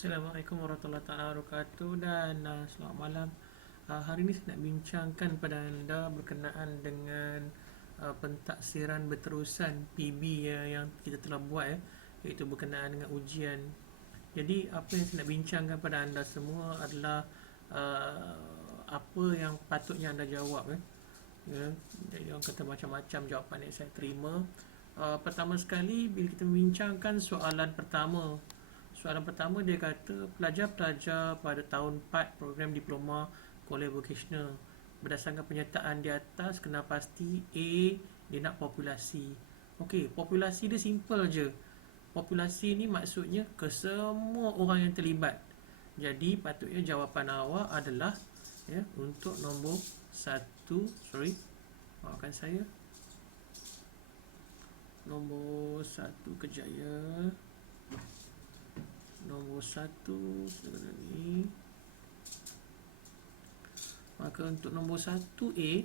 Assalamualaikum warahmatullahi taala wabarakatuh dan selamat malam. Hari ini saya nak bincangkan pada anda berkenaan dengan pentaksiran berterusan PB yang kita telah buat iaitu berkenaan dengan ujian. Jadi apa yang saya nak bincangkan pada anda semua adalah apa yang patutnya anda jawab ya. Jadi orang kata macam-macam jawapan yang saya terima. Pertama sekali bila kita membincangkan soalan pertama. Soalan pertama dia kata pelajar-pelajar pada tahun 4 program diploma College Vocational berdasarkan penyertaan di atas kena pasti A dia nak populasi. Okey, populasi dia simple je. Populasi ni maksudnya kesemua orang yang terlibat. Jadi patutnya jawapan awak adalah untuk nombor 1, maafkan saya. Nombor 1 kejaya. Nombor 1 sebenarnya ni. Maka untuk nombor 1A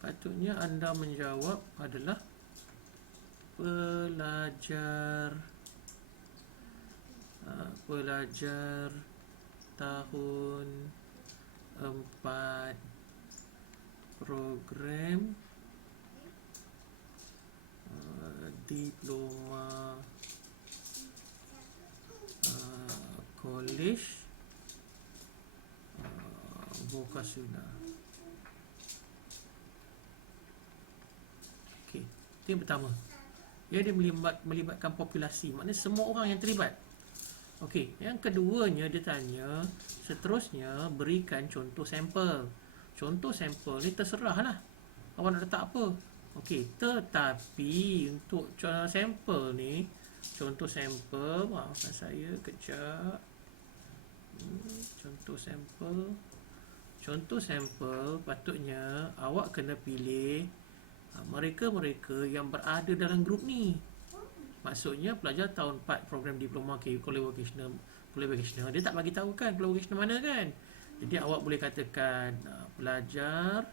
patutnya anda menjawab adalah pelajar tahun 4 program diploma college vocational. Okey, itu yang pertama. Dia melibatkan populasi, maknanya semua orang yang terlibat. Okey, yang keduanya dia tanya, seterusnya berikan contoh sampel. Contoh sampel ni terserahlah awak nak letak apa. Okey, tetapi untuk sampel ni, contoh sampel, maafkan saya kejap. Contoh sampel patutnya awak kena pilih mereka-mereka yang berada dalam grup ni. Maksudnya pelajar tahun 4 program diploma College Vocational dia tak bagi tahu kan College Vocational mana kan. Jadi awak boleh katakan pelajar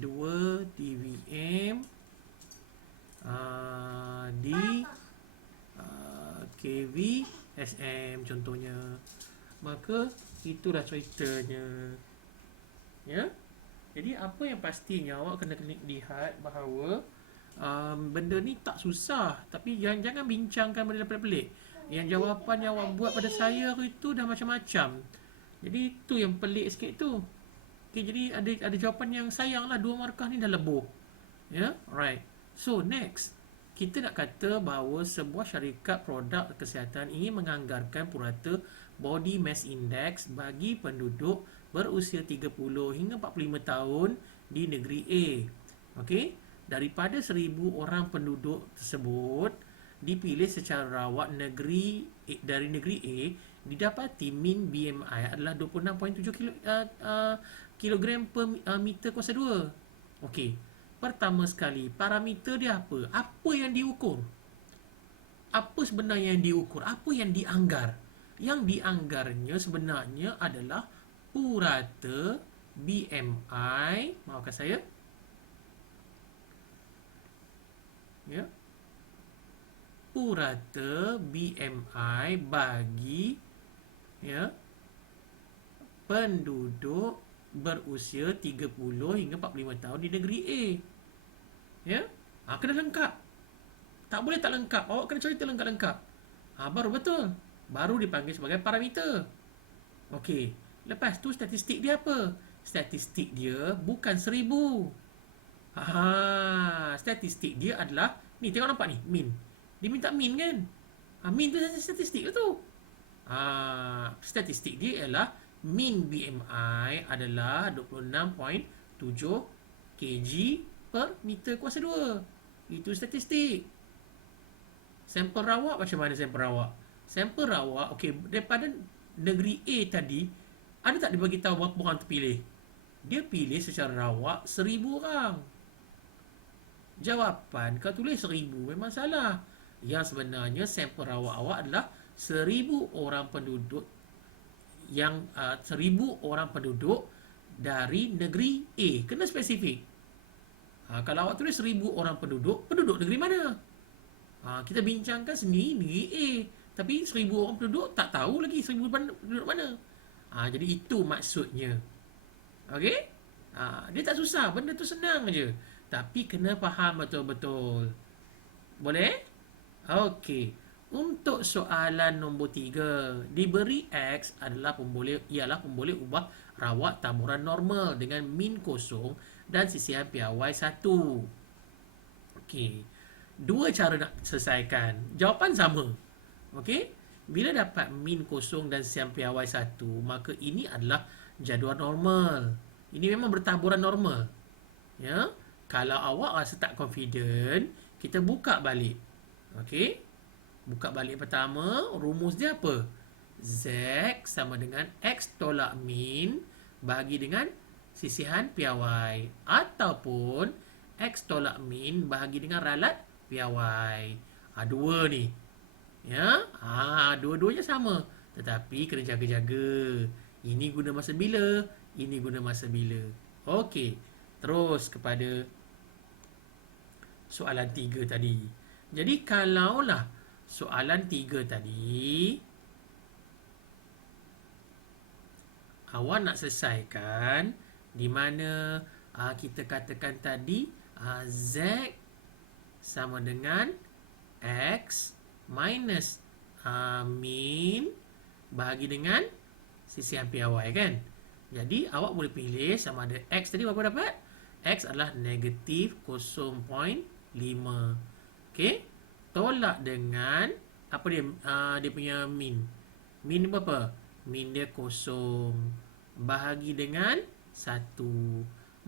2 DVM di KVSM contohnya. Maka itulah ceritanya. Ya. Jadi apa yang pastinya awak kena lihat bahawa benda ni tak susah, tapi jangan bincangkan benda pelik-pelik. Yang jawapan yang awak buat pada saya itu dah macam-macam. Jadi itu yang pelik sikit tu. Okay, jadi ada jawapan yang sayang lah, 2 markah ni dah lebur. Ya, right. So next, kita nak kata bahawa sebuah syarikat produk kesihatan ingin menganggarkan purata body mass index bagi penduduk berusia 30 hingga 45 tahun di negeri A. Okey, daripada 1,000 orang penduduk tersebut dipilih secara rawat dari negeri A, didapati min BMI adalah 26.7 kilogram per meter kuasa 2. Okey, pertama sekali parameter dia apa? Apa yang diukur? Apa sebenarnya yang diukur? Apa yang dianggar? Yang dianggarnya sebenarnya adalah purata BMI, maafkan saya. Ya. Purata BMI bagi penduduk berusia 30 hingga 45 tahun di negeri A. Ya. Kena lengkap. Tak boleh tak lengkap. Awak kena cerita lengkap-lengkap. Baru betul. Baru dipanggil sebagai parameter. Okey. Lepas tu statistik dia apa? Statistik dia bukan 1,000. Statistik dia adalah ni, tengok nampak ni, min. Dia minta min kan? Min tu statistik tu. Statistik dia ialah min BMI adalah 26.7 kg per meter kuasa 2. Itu statistik. Sampel rawak macam mana sampel rawak? Sampel rawak, okey, daripada negeri A tadi, ada tak dia bagi tahu berapa orang terpilih? Dia pilih secara rawak 1,000 orang. Jawapan kau tulis 1,000 memang salah. Yang sebenarnya sampel rawak awak adalah 1,000 orang penduduk yang 1,000 orang penduduk dari negeri A. Kena spesifik. Kalau awak tulis 1,000 orang penduduk, penduduk negeri mana? Kita bincangkan sendiri negeri A. Tapi 1,000 orang penduduk tak tahu lagi 1,000 penduduk mana. Jadi itu maksudnya. Okey? Dia tak susah, benda tu senang je. Tapi kena faham betul-betul. Boleh? Okey. Untuk soalan nombor 3, diberi X ialah pemboleh ubah rawat taburan normal dengan min kosong dan sisihan piawai 1. Okey. Dua cara nak selesaikan. Jawapan sama. Okey? Bila dapat min kosong dan sisihan piawai 1, maka ini adalah jadual normal. Ini memang bertaburan normal. Ya. Kalau awak rasa tak confident, kita buka balik. Okey? Buka balik pertama, rumus dia apa? Z sama dengan X tolak min bahagi dengan sisihan piawai. Ataupun X tolak min bahagi dengan ralat piawai. Dua ni. Ya, dua-duanya sama. Tetapi kena jaga-jaga. Ini guna masa bila, ini guna masa bila. Okey. Terus kepada soalan 3 tadi. Jadi kalaulah soalan 3 tadi awak nak selesaikan di mana kita katakan tadi Z sama dengan X minus min bahagi dengan sisihan piawai kan. Jadi awak boleh pilih sama ada X tadi berapa dapat? X adalah negatif 0.5. Okey. Tolak dengan apa dia? Dia punya min. Min berapa? Min dia 0 bahagi dengan 1.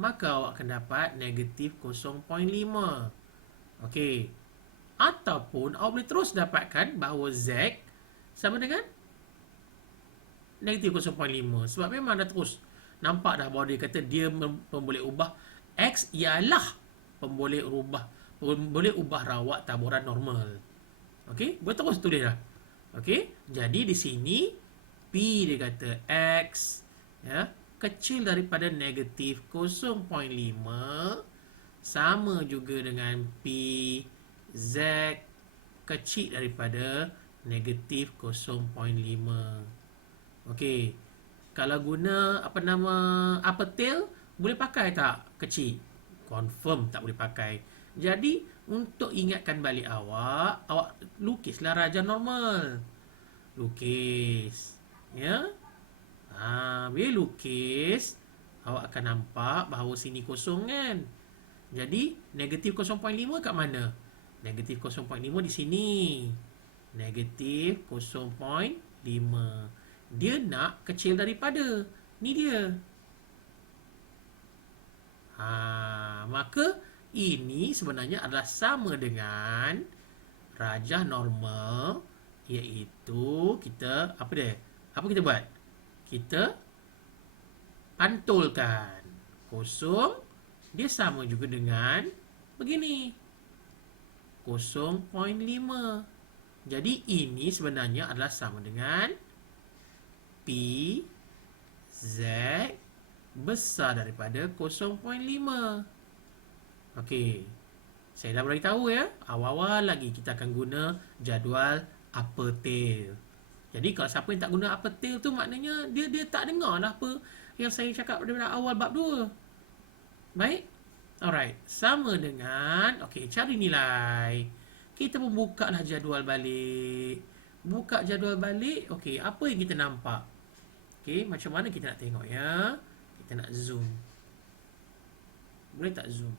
Maka awak akan dapat negatif 0.5. Okey. Ataupun awak boleh terus dapatkan bahawa Z sama dengan negatif 0.5. Sebab memang dah terus nampak dah bahawa dia kata dia boleh ubah X ialah boleh ubah rawat taburan normal. Okey, boleh terus tulis dah. Okey, jadi di sini P dia kata X ya, kecil daripada negatif 0.5 sama juga dengan P Z kecil daripada negatif 0.5. Okey. Kalau guna upper tail boleh pakai tak kecil? Confirm tak boleh pakai. Jadi untuk ingatkan balik awak lukislah rajah normal. Lukis. Ya. Bila lukis awak akan nampak bahawa sini kosong kan. Jadi negatif 0.5 kat mana? Negatif 0.5 di sini. Negatif 0.5. Dia nak kecil daripada. Ni dia. Maka ini sebenarnya adalah sama dengan rajah normal, iaitu kita apa kita buat? Kita pantulkan. Kosong dia sama juga dengan begini. 0.5. Jadi ini sebenarnya adalah sama dengan P Z besar daripada 0.5. Okey. Saya dah beritahu ya, awal-awal lagi kita akan guna jadual upper tail. Jadi kalau siapa yang tak guna upper tail tu maknanya dia tak dengar lah apa yang saya cakap daripada awal bab 2. Baik? Alright. Sama dengan cari nilai. Kita pun buka lah jadual balik. Buka jadual balik. Okey, apa yang kita nampak? Okey, macam mana kita nak tengok ya? Kita nak zoom. Boleh tak zoom?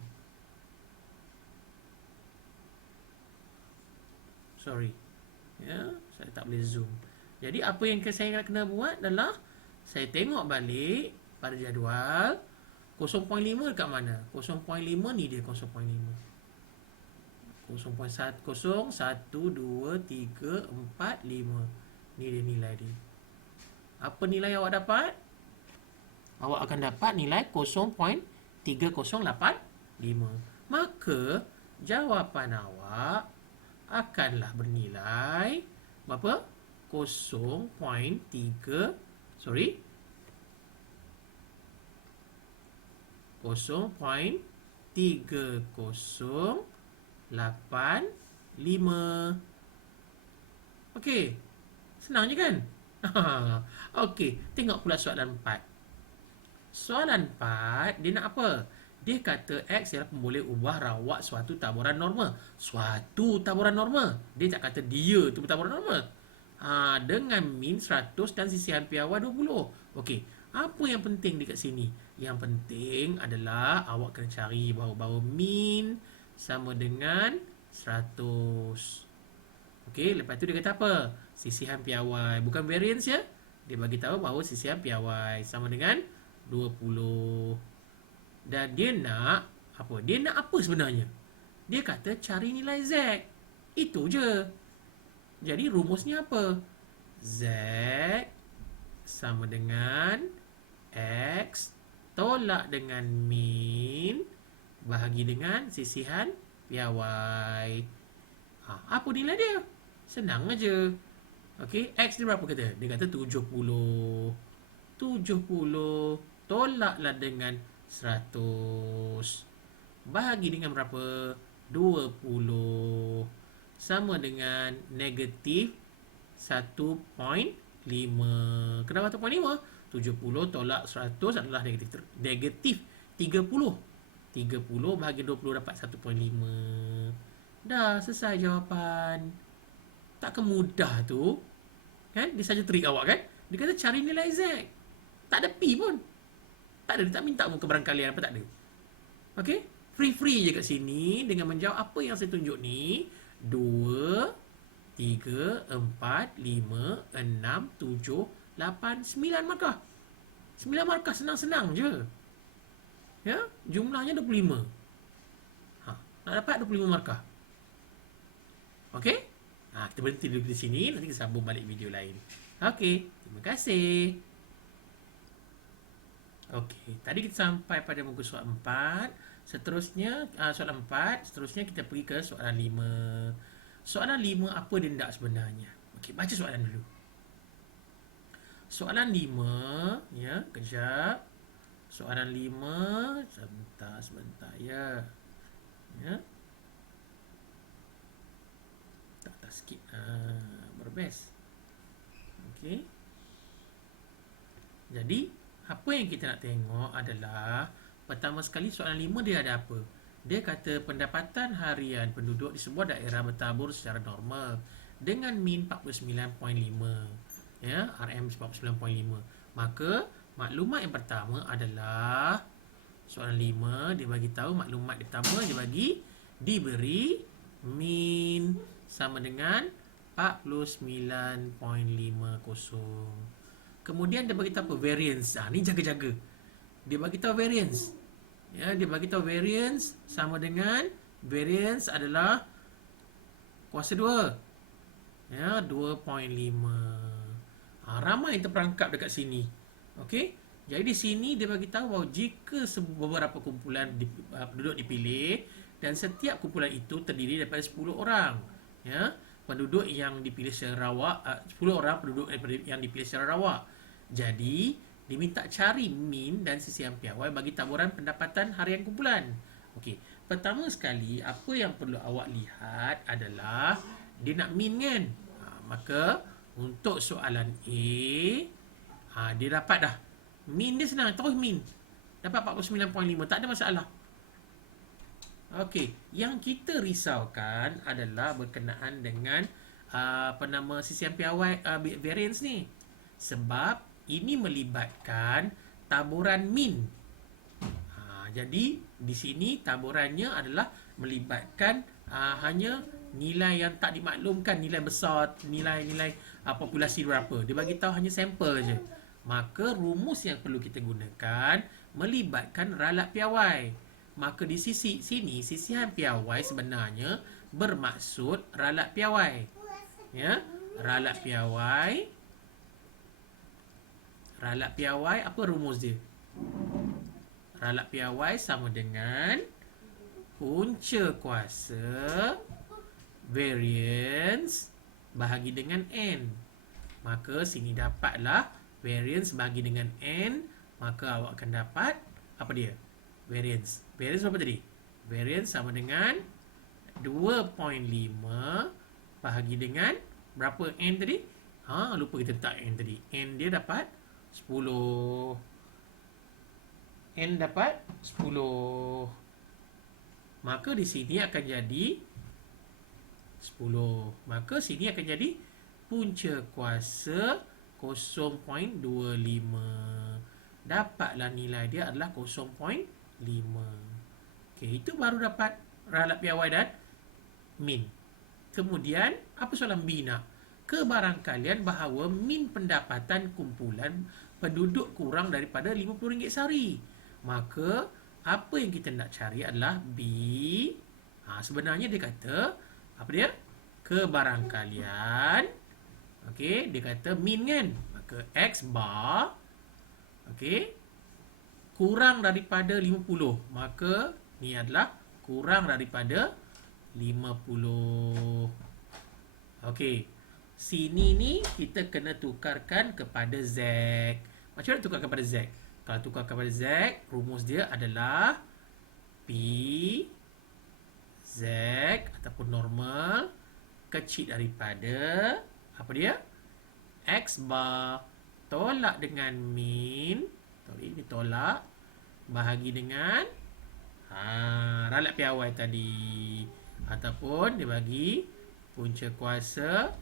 Sorry. Ya, saya tak boleh zoom. Jadi apa yang saya kena buat adalah saya tengok balik pada jadual 0.5 dekat mana? 0.5 ni dia 0.5. 0.1 1 2 3 4 5. Ni dia nilai dia. Apa nilai awak dapat? Awak akan dapat nilai 0.3085. Maka jawapan awak akanlah bernilai berapa? 0.3 sorry 0.3085. 3085. Okey. Senang je kan? Okey, tengok pula soalan 4. Soalan 4, dia nak apa? Dia kata X ialah pemboleh ubah rawak suatu taburan norma. Suatu taburan norma. Dia tak kata dia tu taburan norma. Dengan min 100 dan sisihan piawai 20. Okey, apa yang penting dekat sini? Yang penting adalah awak kena cari bahawa min sama dengan 100. Okey, lepas tu dia kata apa? Sisihan piawai. Bukan variance ya. Dia bagi tahu bahawa sisihan piawai sama dengan 20. Dan dia nak apa? Dia nak apa sebenarnya? Dia kata cari nilai Z. Itu je. Jadi rumusnya apa? Z sama dengan X tolak dengan min bahagi dengan sisihan piawai. Apa nilai dia? Senang aja. Okey, X dia berapa kata? Dia kata 70. 70 tolaklah dengan 100. Bahagi dengan berapa? 20. Sama dengan negatif 1.5. Kenapa 1.5? 70 tolak 100 adalah negatif 30. 30 bahagi 20 dapat 1.5. Dah selesai jawapan. Takkan mudah tu? Kan? Dia saja trik awak kan? Dia kata cari nilai Z. Tak ada P pun. Tak ada, dia tak minta muka berangkalian apa, tak ada. Okey? Free je kat sini dengan menjawab apa yang saya tunjuk ni. 2, 3, 4, 5, 6, 7, 8, 9 markah. 9 markah senang-senang je. Ya, jumlahnya 25. Nak dapat 25 markah. Okey? Kita berhenti dulu di sini, nanti kita sambung balik video lain. Okey, terima kasih. Okey, tadi kita sampai pada muka soalan 4. Seterusnya, soalan 4. Seterusnya kita pergi ke soalan 5. Soalan 5, apa dia nak sebenarnya? Okey, baca soalan dulu. Soalan 5, ya, kejap. Soalan 5, sebentar ya. Ya. Tak sikit. Berbest. Okey. Jadi, apa yang kita nak tengok adalah pertama sekali soalan 5 dia ada apa? Dia kata pendapatan harian penduduk di sebuah daerah bertabur secara normal dengan min 49.5. Ya, RM 49.5. Maka maklumat yang pertama adalah soalan 5 dia bagi tahu maklumat pertama diberi min sama dengan 49.50. Kemudian dia bagi tahu apa? Variance. Ni jaga-jaga. Dia bagi tahu variance. Ya, dia bagi tahu variance sama dengan variance adalah kuasa 2. Ya, 2.5. Ramai yang terperangkap dekat sini. Okey? Jadi di sini dia bagi tahu bahawa jika beberapa kumpulan penduduk dipilih dan setiap kumpulan itu terdiri daripada 10 orang. Ya, penduduk yang dipilih secara rawak, 10 orang penduduk yang dipilih secara rawak. Jadi, diminta cari min dan sisihan piawai bagi taburan pendapatan harian kumpulan. Okey, pertama sekali apa yang perlu awak lihat adalah dia nak min kan? Maka untuk soalan A, dia dapat dah. Min dia senang, terus min. Dapat 49.5, tak ada masalah. Okey, yang kita risaukan adalah berkenaan dengan sisihan piawai variance ni. Sebab ini melibatkan taburan min. Jadi di sini taburannya adalah melibatkan hanya nilai yang tak dimaklumkan, nilai besar, nilai populasi berapa. Dia bagi tahu hanya sampel je. Maka rumus yang perlu kita gunakan melibatkan ralat piawai. Maka di sisi sini sisihan piawai sebenarnya bermaksud ralat piawai. Ya, ralat piawai. Ralat piawai apa rumus dia? Ralat piawai sama dengan punca kuasa variance bahagi dengan N. Maka sini dapatlah variance bahagi dengan N. Maka awak akan dapat apa dia? Variance. Variance berapa tadi? Variance sama dengan 2.5 bahagi dengan berapa N tadi? Lupa kita letak N tadi. N dia dapat 10. N dapat 10. Maka di sini akan jadi 10. Maka sini akan jadi punca kuasa 0.25. Dapatlah nilai dia adalah 0.5. Okey, itu baru dapat ralap piawai dan min. Kemudian, apa soalan B nak? Kebarangkalian bahawa min pendapatan kumpulan penduduk kurang daripada RM50 sehari. Maka, apa yang kita nak cari adalah B. Sebenarnya dia kata, apa dia? Kebarangkalian. Okey, dia kata min kan? Maka X bar, okey, kurang daripada 50. Maka, ni adalah kurang daripada 50. Okey. Sini ni kita kena tukarkan kepada Z. Macam mana tukar kepada Z? Kalau tukar kepada Z, rumus dia adalah P Z ataupun normal kecil daripada apa dia? X bar tolak dengan min. Ini tolak bahagi dengan ralap piawai tadi. Ataupun dia bagi punca kuasa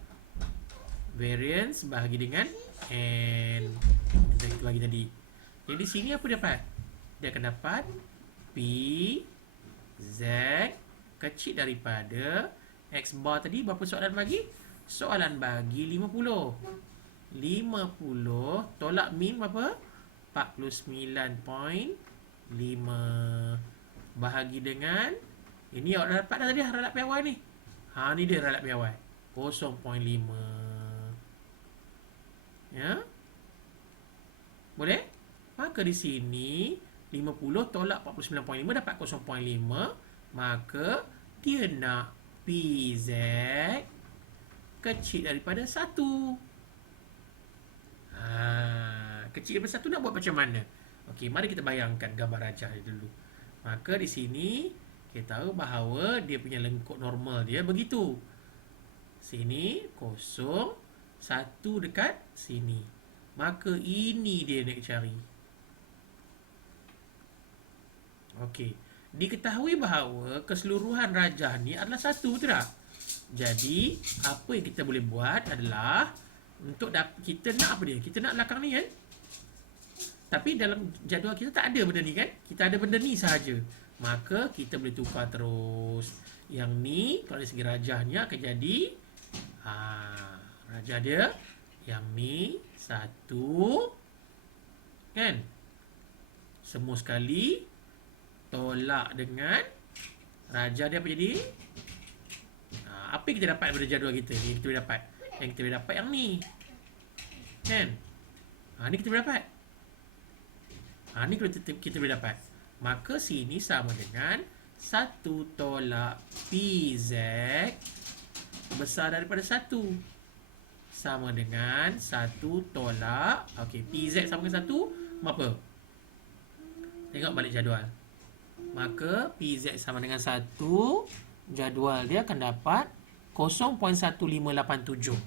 variance bahagi dengan N. Kita bagi tadi. Jadi sini apa dia dapat? Dia akan dapat P Z kecil daripada X bar tadi. Berapa soalan bagi? Soalan bagi 50. 50 tolak min berapa? 49.5 bahagi dengan ini awak dah dapat dah tadi ralap piawai ni. Ni dia ralap piawai 0.5. Ya. Boleh? Maka di sini 50 tolak 49.5 dapat 0.5. Maka dia nak PZ kecil daripada 1. Kecil daripada 1 nak buat macam mana? Okey, mari kita bayangkan gambar rajah dulu. Maka di sini kita tahu bahawa dia punya lengkuk normal dia begitu. Sini kosong, 1 dekat sini. Maka ini dia nak cari. Okey. Diketahui bahawa keseluruhan rajah ni adalah 1, betul tak? Jadi, apa yang kita boleh buat adalah untuk kita nak apa dia? Kita nak belakang ni kan? Tapi dalam jadual kita tak ada benda ni kan? Kita ada benda ni sahaja. Maka kita boleh tukar terus. Yang ni kalau dari segi rajahnya akan jadi rajah dia yang ni 1 kan? Semua sekali tolak dengan rajah dia apa jadi? Apa yang kita dapat daripada jadual kita? Ni kita boleh dapat. Yang kita boleh dapat yang ni. Kan? Ni kita boleh dapat. Ni kita boleh dapat. Maka sini sama dengan 1 tolak PZ besar daripada 1. Sama dengan 1 tolak PZ sama dengan 1 berapa? Tengok balik jadual. Maka PZ sama dengan 1. Jadual dia akan dapat 0.1587.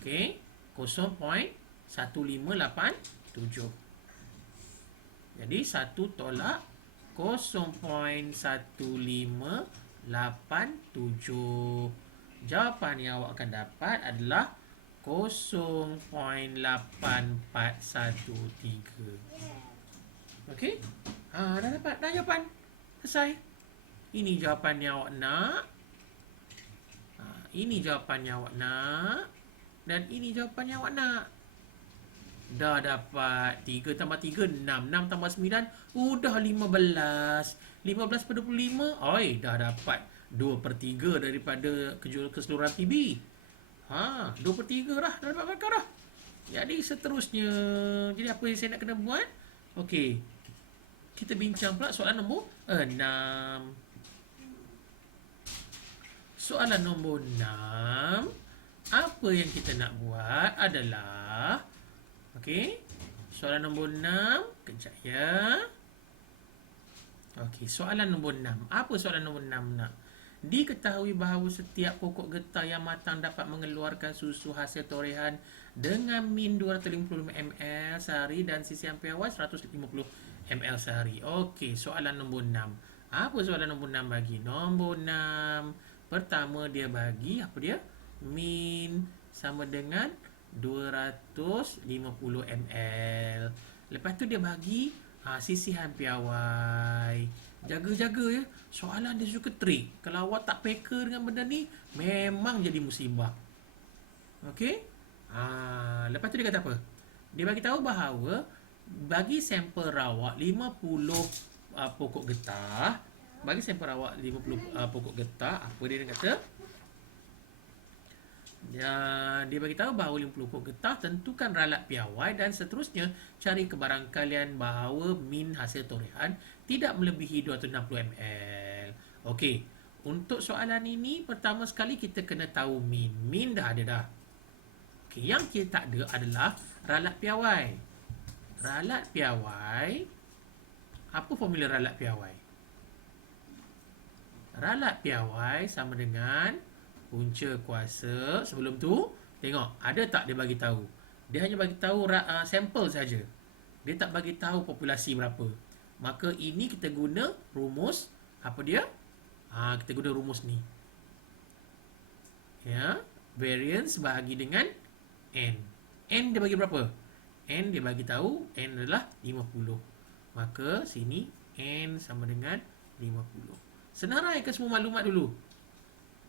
Okey, 0.1587. Jadi 1 tolak 0.1587. Jawapan yang awak akan dapat adalah 0.8413. Okey? Dah dapat dah jawapan. Selesai. Ini jawapan yang awak nak. Ini jawapan yang awak nak. Dan ini jawapan yang awak nak. Dah dapat 3 tambah 3, 6. 6 tambah 9, dah 15. 15 per 25, dah dapat 2/3 daripada keseluruhan PB. 2/3 dah dapat markah dah. Jadi seterusnya. Jadi apa yang saya nak kena buat? Okey. Kita bincang pula soalan nombor 6. Soalan nombor 6. Apa yang kita nak buat adalah okey. Soalan nombor 6. Kejap ya. Okey, soalan nombor 6. Apa soalan nombor 6 nak? Diketahui bahawa setiap pokok getah yang matang dapat mengeluarkan susu hasil torehan dengan min 250 ml sehari dan sisihan piawai 150 ml sehari. Okey, soalan nombor 6. Apa soalan nombor 6 bagi? Nombor 6. Pertama dia bagi apa dia? Min sama dengan 250 ml. Lepas tu dia bagi sisihan piawai. Jaga-jaga ya. Soalan dia suka trik. Kalau awak tak peka dengan benda ni, memang jadi musibah. Okey? Lepas tu dia kata apa? Dia bagi tahu bahawa bagi sampel rawak 50 pokok getah, bagi sampel rawak 50 pokok getah, apa dia kata? Dia bagi tahu bahawa 50 pokok getah, tentukan ralat piawai dan seterusnya cari kebarangkalian bahawa min hasil torehan tidak melebihi 260 ml. Okey, untuk soalan ini pertama sekali kita kena tahu min. Min dah ada dah. Okey, yang kita tak ada adalah ralat piawai. Ralat piawai, apa formula ralat piawai? Ralat piawai sama dengan punca kuasa. Sebelum tu tengok ada tak dia bagi tahu. Dia hanya bagi tahu sampel saja. Dia tak bagi tahu populasi berapa. Maka ini kita guna rumus apa dia? Kita guna rumus ni. Ya, variance bahagi dengan n. N dia bagi berapa? N dia bagi tahu n adalah 50. Maka sini n sama dengan 50. Senaraikan semua maklumat dulu.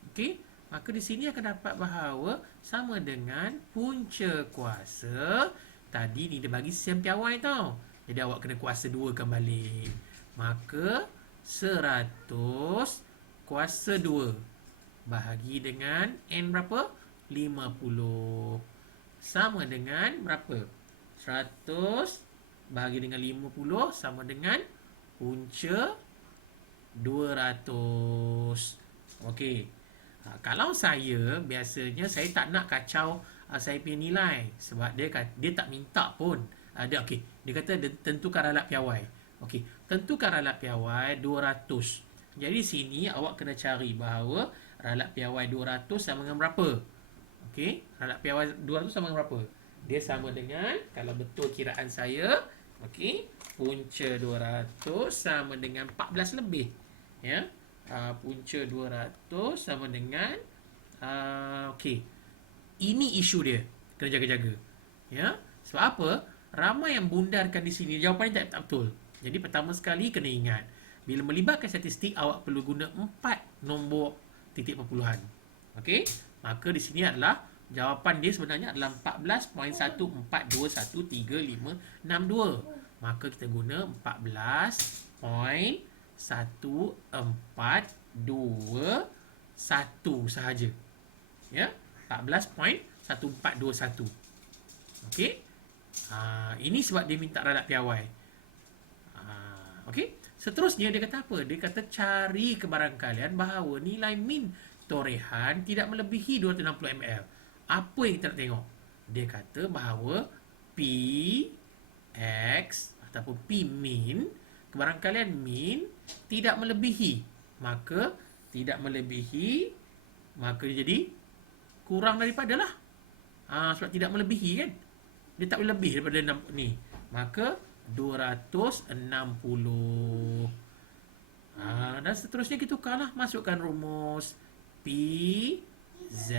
Okey? Maka di sini akan dapat bahawa sama dengan punca kuasa. Tadi ni dia bagi sisihan piawai tau. Jadi awak kena kuasa 2 kan balik. Maka 100 kuasa 2 bahagi dengan n berapa? 50. Sama dengan berapa? 100 bahagi dengan 50 sama dengan punca 200. Okey. Kalau saya, biasanya saya tak nak kacau saya punya nilai. Sebab dia tak minta pun. Dia kata tentukan ralat piawai. Okey, tentukan ralat piawai 200. Jadi sini awak kena cari bahawa ralat piawai 200 sama dengan berapa? Okey, ralat piawai 200 sama dengan berapa? Dia sama dengan, kalau betul kiraan saya, okey, punca 200 sama dengan 14 lebih. Ya. Punca 200 sama dengan okey. Ini isu dia. Kena jaga-jaga. Ya. Sebab apa? Ramai yang bundarkan di sini. Jawapannya tak betul. Jadi pertama sekali kena ingat, bila melibatkan statistik awak perlu guna 4 nombor titik perpuluhan. Okey? Maka di sini adalah jawapan dia sebenarnya adalah 14.14213562. Maka kita guna 14.1421 sahaja. Ya, 14.1421. Okey? Ini sebab dia minta ralat piawai. Okey? Seterusnya dia kata apa? Dia kata cari kebarangkalian bahawa nilai min torehan tidak melebihi 260 ml. Apa yang kita nak tengok? Dia kata bahawa P X ataupun P min, kebarangkalian min tidak melebihi. Maka tidak melebihi, maka dia jadi kurang daripada lah. Sebab tidak melebihi kan. Dia tak boleh lebih daripada ni. Maka 260. Dan seterusnya kita tukarlah. Masukkan rumus P Z.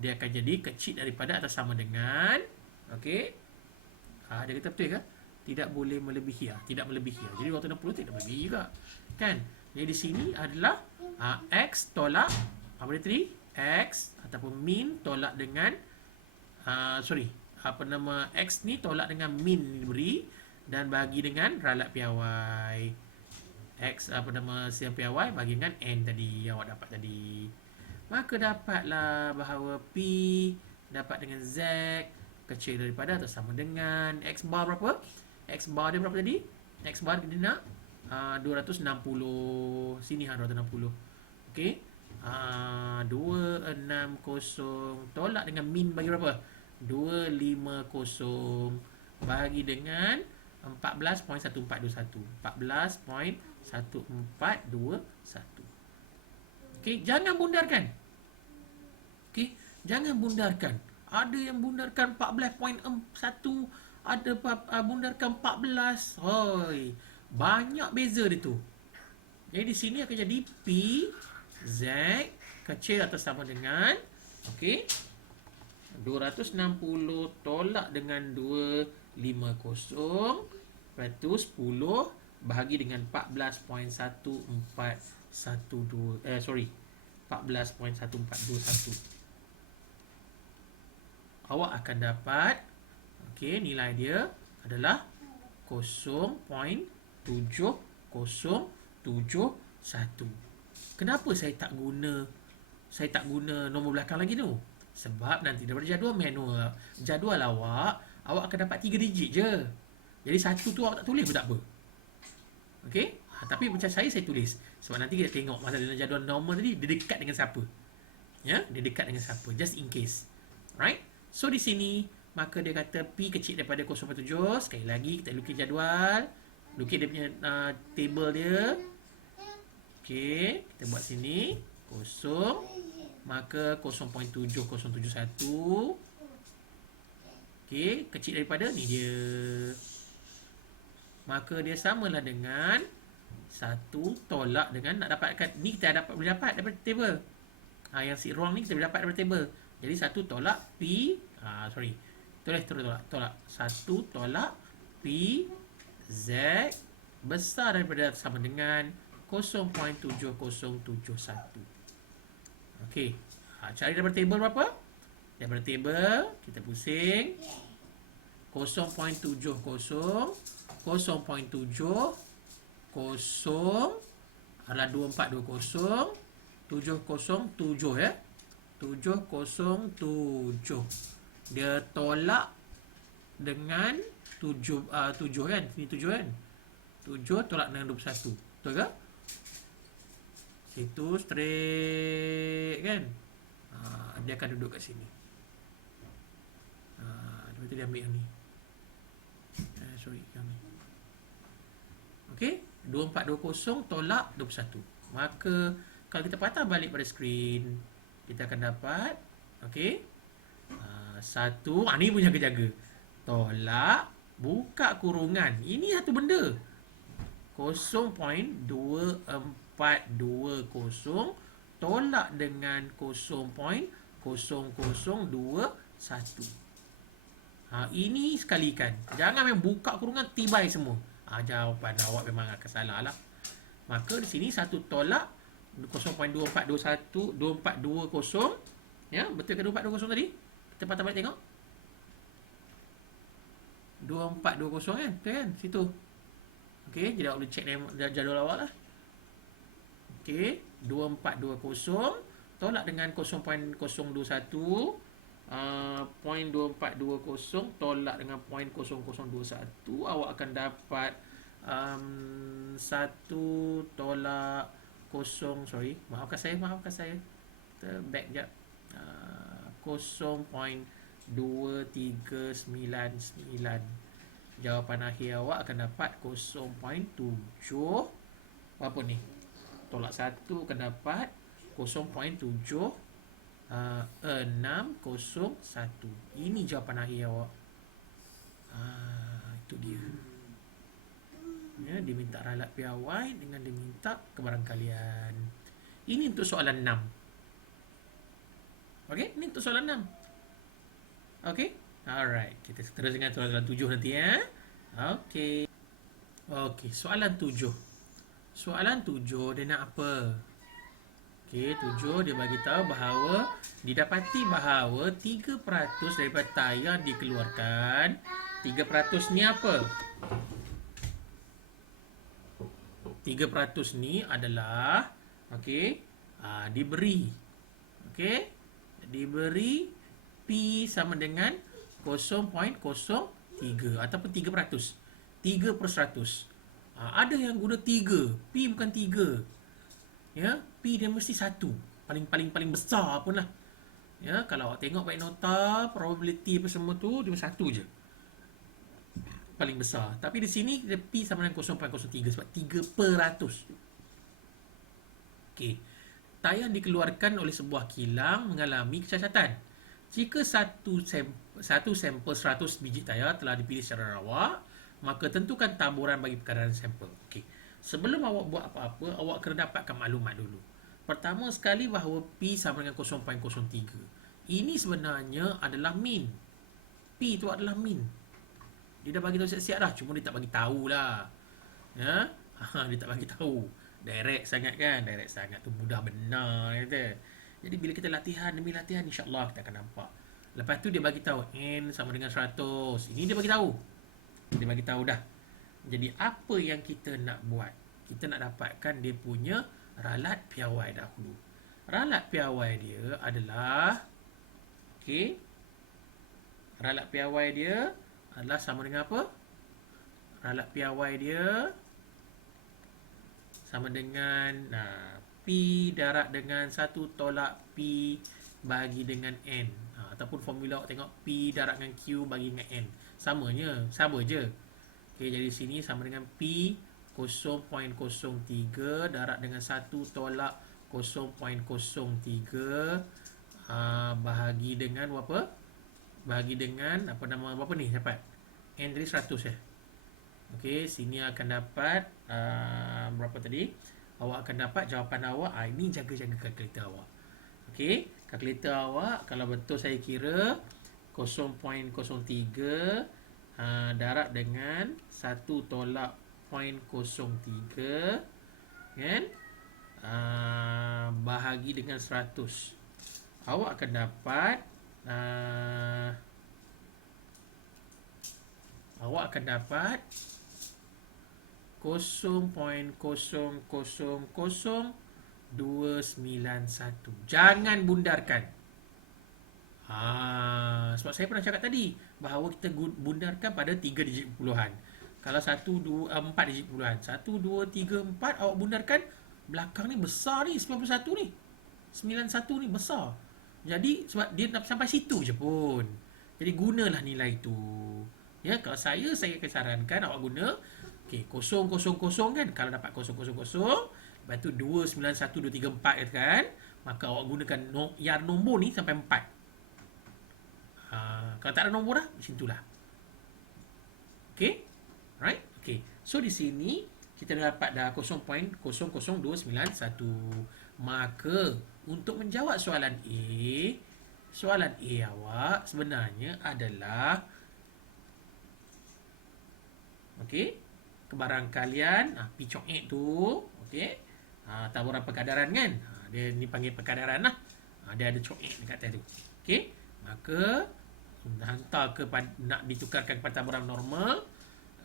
Dia akan jadi kecil daripada atau sama dengan. Okey. Dia kata betul ke? Tidak boleh melebihi. Tidak melebihi. Jadi 260 tidak melebihi juga. Kan? Jadi di sini adalah X tolak apa dia tadi? X ataupun min tolak dengan X ni tolak dengan min diberi dan bagi dengan ralat piawai. X siang piawai bagi dengan N tadi yang awak dapat tadi. Maka dapatlah bahawa P dapat dengan Z kecil daripada atau sama dengan X bar berapa? X bar dia berapa tadi? X bar dia nak 260. Sini 260. Okey. 260 tolak dengan min bagi berapa? 250 bagi dengan 14.1421. 14.1421. Okey, jangan bundarkan. Okey, jangan bundarkan. Ada yang bundarkan 14.1, ada bundarkan 14. Hoi, banyak beza dia tu. Jadi di sini akan jadi P Z kecil atau sama dengan, okey, 260 tolak dengan 250, lepas tu 10 bahagi dengan 14.1421. 14.1421. Awak akan dapat, okey, nilai dia adalah 0.7071. Kenapa saya tak guna nombor belakang lagi tu? Sebab nanti daripada jadual awak akan dapat 3 digit je. Jadi satu tu awak tak tulis pun tak apa. Okey? Tapi macam saya tulis. Sebab nanti kita tengok masa dalam jadual normal tadi dia dekat dengan siapa. Ya, dia dekat dengan siapa, just in case. Right? So di sini maka dia kata P kecil daripada 0.7. Sekali lagi kita lukis jadual, lukis dia punya table dia. Okey, kita buat sini 0, maka 0.7071. Okey, kecil daripada ni dia. Maka dia samalah dengan 1 tolak dengan nak dapatkan ni, kita boleh dapat daripada table. Yang si wrong ni kita boleh dapat daripada table. Jadi 1 tolak P, tolak 1 tolak P Z besar daripada sama dengan 0.7071. Okey. Cari daripada table berapa? Daripada table kita pusing 0.70, 0.70 adalah 2420, 707 ya. 707. Dia tolak dengan 7 kan? Ini 7 kan? 7 tolak dengan 21. Betul ke? Itu straight kan? Dia akan duduk kat sini. Lepas tu dia ambil yang ni. Yang ni. Okey? 2420 tolak 21. Maka kalau kita patah balik pada skrin, kita akan dapat, okey, 1, ni pun jaga-jaga. Tolak, buka kurungan. Ini satu benda. 0.2420 tolak dengan 0.0021. Ini sekalikan. Jangan main buka kurungan tibai semua. Jawapan awak memang akan salah lah. Maka di sini 1 tolak 0.2421, 2420. Ya, betul ke 2420 tadi? Kita patah balik tengok. 2420 kan? Betul kan? Situ. Okey, jadi awak boleh check jadual awak lah. Okey, 2420 tolak dengan 0.021, 0.2420 tolak dengan 0.0021, awak akan dapat 1 tolak 0, maafkan saya. Kita back jap. 0.2399. Jawapan akhir awak akan dapat 0.7 berapa ni? Tolak 1 akan dapat 0.7 601. Ini jawapan akhir awak. Itu dia. Ya, dia minta ralat piawai dengan dia minta kebarangkalian. Ini untuk soalan 6. Okey, ini untuk soalan 6. Okey. Alright, kita terus dengan soalan 7 nanti ya. Okey. Okey, soalan 7. Soalan 7 dia nak apa? Okey, 7 dia bagi tahu bahawa didapati bahawa 3% daripada tayar dikeluarkan. 3% ni apa? 3% ni adalah okey, diberi. Okey? Diberi P sama dengan 0.03 ataupun 3%. 3%. Ada yang guna 3, P bukan 3. Ya, P dia mesti 1. Paling besar pun lah. Ya, kalau awak tengok baik nota, probability apa semua tu dia 1 je. paling besar. Tapi di sini P sama dengan 0.03 sebab 3%. Okey. Tayar dikeluarkan oleh sebuah kilang mengalami kecacatan. Jika satu sampel 100 biji tayar telah dipilih secara rawak, maka tentukan taburan bagi perbekalan sampel. Okey. Sebelum awak buat apa-apa, awak kena dapatkan maklumat dulu. Pertama sekali bahawa P sama dengan 0.03. Ini sebenarnya adalah min. P itu adalah min. Dia dah bagi tahu siap-siap dah, cuma dia tak bagi tahu lah. Ya? Dia tak bagi tahu. Direct sangat kan? Direct sangat tu mudah benar kata. Jadi bila kita latihan demi latihan, insya-Allah kita akan nampak. Lepas tu dia bagi tahu N sama dengan 100. Ini dia bagi tahu. Dia bagi tahu dah. Jadi apa yang kita nak buat? Kita nak dapatkan dia punya ralat piawai dahulu. Ralat piawai dia adalah okey. Ralat piawai dia adalah sama dengan apa? Ralat piawai dia sama dengan P darab dengan 1 tolak P bagi dengan N. Ataupun formula awak tengok P darab dengan Q bagi dengan N. Samanya, sama je. Okey, jadi sini sama dengan P 0.03 darab dengan 1 tolak 0.03 bahagi dengan apa? Bahagi dengan apa nama apa ni dapat? N tadi 100 ya. Okey, sini akan dapat berapa tadi? Awak akan dapat jawapan awak. Ini jaga-jaga kalkulator awak. Okey, kalkulator awak kalau betul saya kira 0.03 darab dengan 1 tolak 0.03 kan? Bahagi dengan 100. Awak akan dapat awak akan dapat 0.000291. Jangan bundarkan. Sebab saya pernah cakap tadi bahawa kita bundarkan pada 3 digit puluhan. Kalau 1, 2, 4 digit puluhan. 1, 2, 3, 4 awak bundarkan, belakang ni besar ni, 91 ni. 91 ni besar. Jadi sebab dia nak sampai situ je pun. Jadi gunalah nilai tu. Ya, kalau saya akan sarankan awak guna okey 000 kan, kalau dapat 000 lepas tu 291 234 kan, maka awak gunakan yang nombor ni sampai 4. Kalau tak ada nombor dah, macam itulah. Okey? Right? Okey. So di sini kita dah dapat dah 0.00291. Maka untuk menjawab soalan A awak sebenarnya adalah okey, kebarangkalian P cok 8 tu, okey. Taburan perkadaran kan. Dia ni panggil perkadaran lah. Dia ada cok 8 dekat atas tu. Okey. Maka hantar nak ditukarkan kepada taburan normal,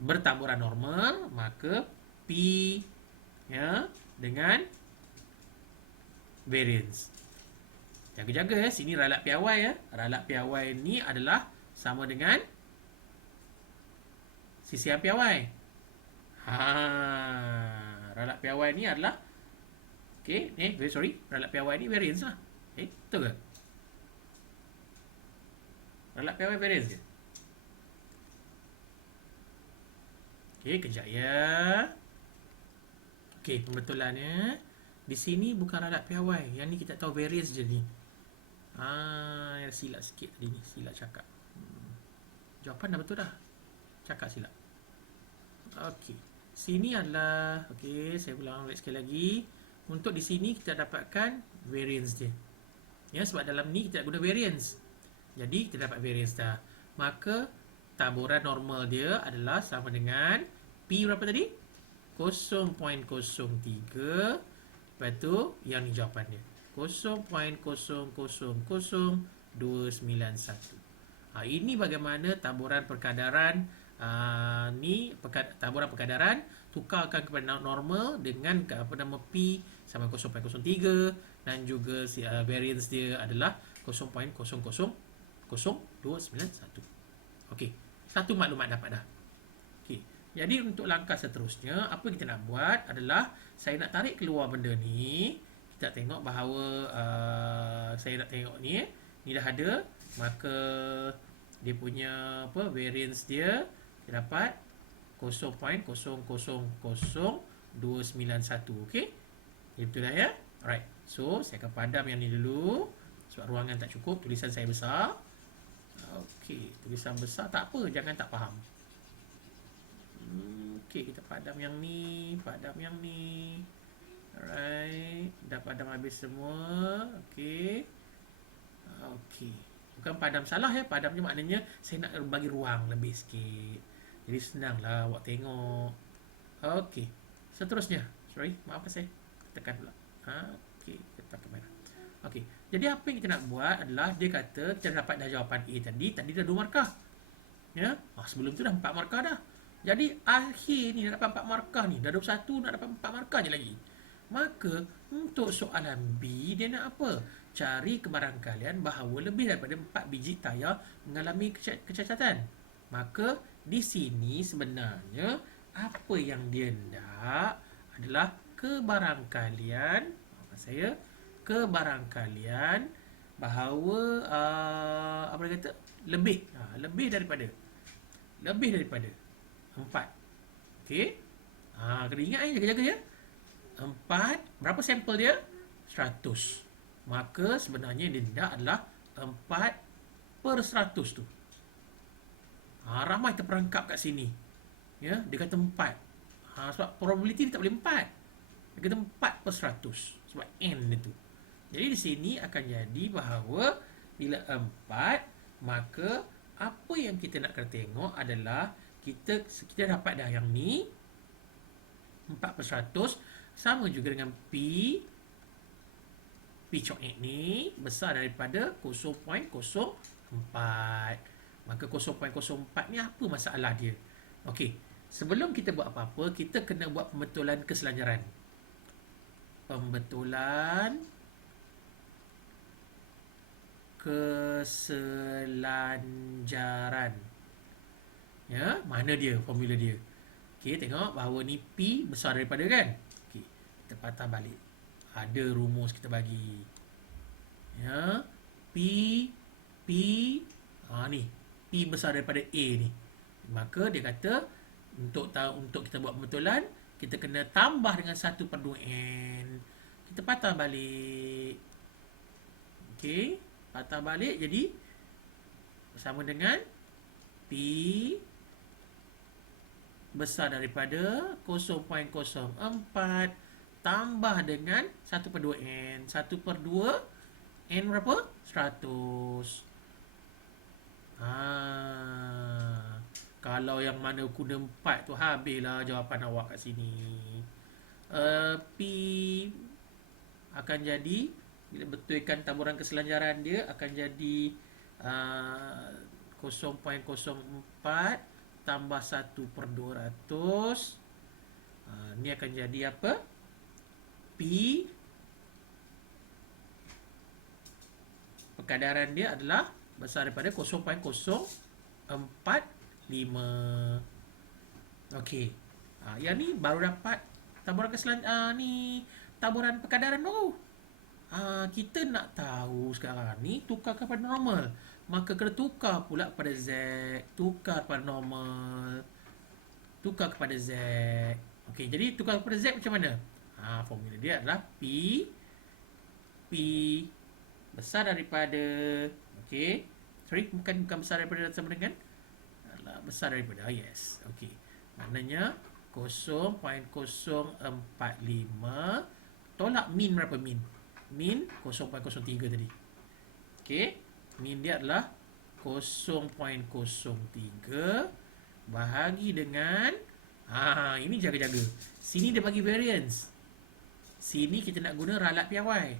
bertaburan normal, maka P ya dengan variance. Jaga-jaga sini ralat piawai ya. Ralat piawai ni adalah sama dengan sisian piawai. Ralat piawai ni adalah okey, ralat piawai ni variance lah. Betul ke? Ralat piawai variance ke? Okey, kejap ya. Okey, pembetulannya di sini bukan ralat piawai. Yang ni kita tahu variance je ni. Silap sikit tadi ni, silap cakap. Jawapan dah betul dah. Cakap silap. Okey. Sini adalah okey, saya ulang sekali lagi. Untuk di sini kita dapatkan variance dia. Ya, sebab dalam ni kita nak guna variance. Jadi kita dapat variance dah. Maka taburan normal dia adalah sama dengan P berapa tadi? 0.03. Lepas tu yang ni jawapan dia. 0.000291. Ini bagaimana taburan perkadaran taburan perkadaran tukarkan kepada normal dengan P sama 0.03 dan juga variance dia adalah 0.000291. Okey, satu maklumat dapat dah. Okey. Jadi untuk langkah seterusnya, apa kita nak buat adalah saya nak tarik keluar benda ni. Kita tengok bahawa saya nak tengok ni dah ada, maka dia punya variance dia dapat 0.000291. Okey? Itulah ya. Alright. So, saya akan padam yang ni dulu. Sebab ruangan tak cukup, tulisan saya besar. Okey, tulisan besar tak apa, jangan tak faham. Okey, kita padam yang ni, Alright, dah padam habis semua. Okey. Okey. Bukan padam salah ya, padamnya maknanya saya nak bagi ruang lebih sikit. Jadi senanglah awak tengok. Okey. Seterusnya. Sorry, maafkan saya. Tekan pula. Okey, tekan kamera. Okey. Jadi apa yang kita nak buat adalah dia kata kita dapat dah jawapan A tadi dah 2 markah. Ya. Sebelum tu dah 4 markah dah. Jadi akhir ni nak dapat 4 markah ni, dah 21 nak dapat 4 markah je lagi. Maka untuk soalan B dia nak apa? Cari kebarangkalian bahawa lebih daripada 4 biji tayar mengalami kecacatan. Maka di sini sebenarnya apa yang dia nak adalah kebarangkalian bahawa apa dia kata? Lebih daripada 4. Okey. Kena ingat jaga-jaga ya. 4, berapa sampel dia? 100. Maka sebenarnya dia nak adalah 4/100 tu. Ramai terperangkap kat sini. Ya, dia kata 4. Sebab probability dia tak boleh 4. Dia kata 4/100. Sebab N dia tu. Jadi di sini akan jadi bahawa bila 4, maka apa yang kita nak kena tengok adalah kita dapat dah yang ni 4/100 sama juga dengan P congek ni besar daripada 0.04. Maka 0.04 ni apa masalah dia? Okey, sebelum kita buat apa-apa, kita kena buat pembetulan keselanjaran. Pembetulan keselanjaran. Ya, mana dia formula dia? Okey, tengok bahawa ni P besar daripada kan? Okey, kita patah balik. Ada rumus kita bagi. Ya, P ni P besar daripada A ni. Maka dia kata untuk kita buat pembetulan, kita kena tambah dengan 1/2n. Kita patah balik. Okey, patah balik jadi bersama dengan P besar daripada 0.04 tambah dengan 1/2n. 1/2 n berapa? 100. Kalau yang mana guna 4 tu habislah jawapan awak kat sini. P akan jadi, bila betulkan taburan keselanjaran dia akan jadi 0.04 tambah 1/200. Ni akan jadi apa? P perkadaran dia adalah besar daripada 0.045. Okey. Yang ni baru dapat taburan keselanjaran ni, taburan perkadaran baru. Kita nak tahu sekarang ni tukar kepada normal. Maka kena tukar pula kepada Z. Tukar kepada normal. Tukar kepada Z. Okey, jadi tukar kepada Z macam mana? Formula dia adalah P besar daripada, okey. Sorry, bukan besar daripada sama dengan besar daripada. Yes. Okey. Maknanya 0.045 tolak min berapa min? Min 0.03 tadi. Okey. Min dia adalah 0.03 bahagi dengan ini jaga-jaga. Sini dia bagi variance. Sini kita nak guna ralat piawai.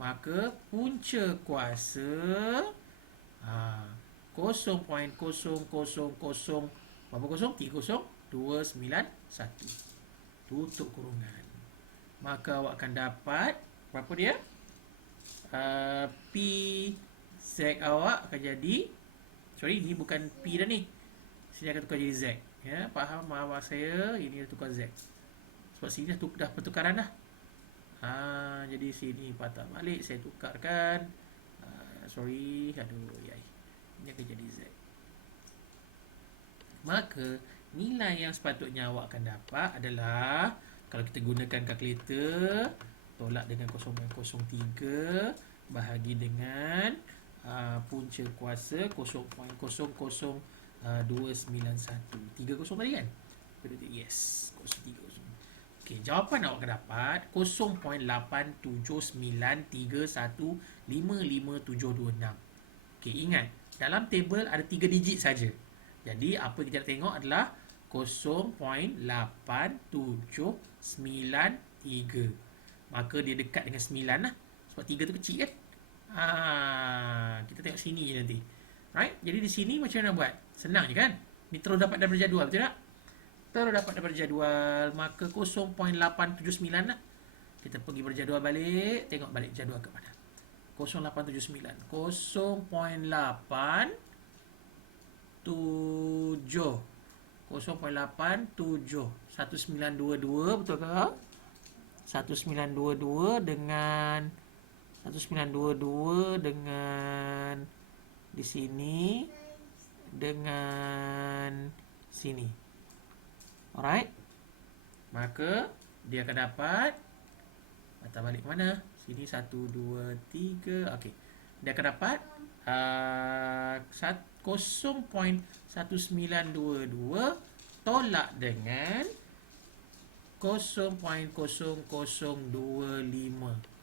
Maka punca kuasa 0.000 berapa kosong? 30291. Tutup kurungan. Maka awak akan dapat berapa dia? P Z awak akan jadi, sorry, ni bukan P dah ni. Sini akan tukar jadi Z. Ya, faham awak saya? Ini dah tukar Z. Sebab sini dah pertukaran dah. Jadi sini patah balik, saya tukarkan. Sorry, aduh, yai. Ini akan jadi Z. Maka nilai yang sepatutnya awak akan dapat adalah, kalau kita gunakan kalkulator, tolak dengan 0.03 bahagi dengan punca kuasa 0.00291. 30 tadi kan? Yes, 0.30. Okey, jawapan awak akan dapat 0.8793155726. Okey, ingat, dalam table ada 3 digit saja. Jadi apa kita nak tengok adalah 0.8793. Maka dia dekat dengan 9 lah. Sebab 3 tu kecil kan? Kita tengok sini je nanti. Right? Jadi di sini macam mana buat? Senang je kan? Ni terus dapat daripada jadual, betul tak? Terus dapat daripada jadual. Maka 0.879 lah. Kita pergi berjadual balik. Tengok balik jadual ke mana. 0.879. 0.87. 0.87. 1922, betul ke? 1922 dengan 1922 dengan di sini dengan sini. Alright. Maka dia akan dapat, patah balik mana? Sini 1 2 3. Okey. Dia akan dapat 0.1922 tolak dengan 0.0025.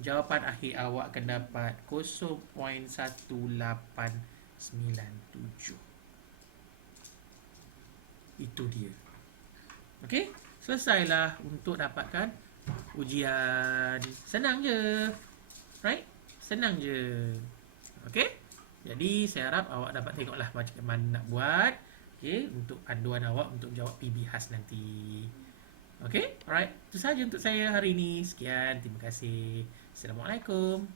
Jawapan akhir awak akan dapat 0.1897. Itu dia. Okey, selesailah untuk dapatkan ujian. Senang je. Right? Senang je. Okey? Jadi saya harap awak dapat tengoklah macam mana nak buat, okey, untuk panduan awak untuk jawab PB khas nanti. Okey? Alright. Itu sahaja untuk saya hari ini. Sekian. Terima kasih. Assalamualaikum.